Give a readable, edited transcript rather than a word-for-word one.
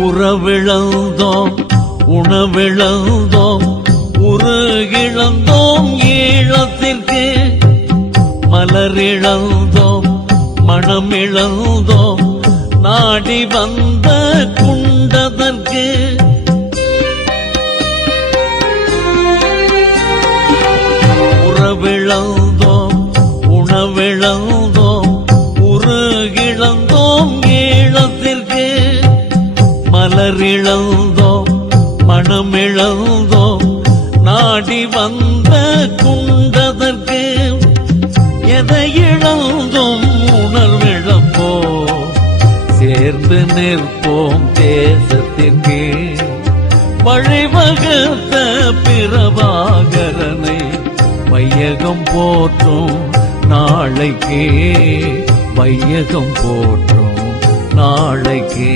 உறவிழந்தோம் உணவிழந்தோம் உருகிழந்தோம் ஈழத்திற்கு மலரிழந்தோம் மனமிழந்தோம் நாடி வந்த குண்டதற்கு உறவிழந்தோம் உணவிழந்தோம் உருகிழந்தோம் ஈழத்திற்கு மலரிழந்தோம் மனமிழந்தோம் நாடி வந்த குண்டதற்கு எதை இழந்தோம் உணர்விழப்போம் சேர்ந்து நிற்போம் தேசத்திற்கு வழிவகுத்த பிரபாகரனை வையகம் போற்றும் நாளைக்கே வையகம் போற்றும் நாளைக்கே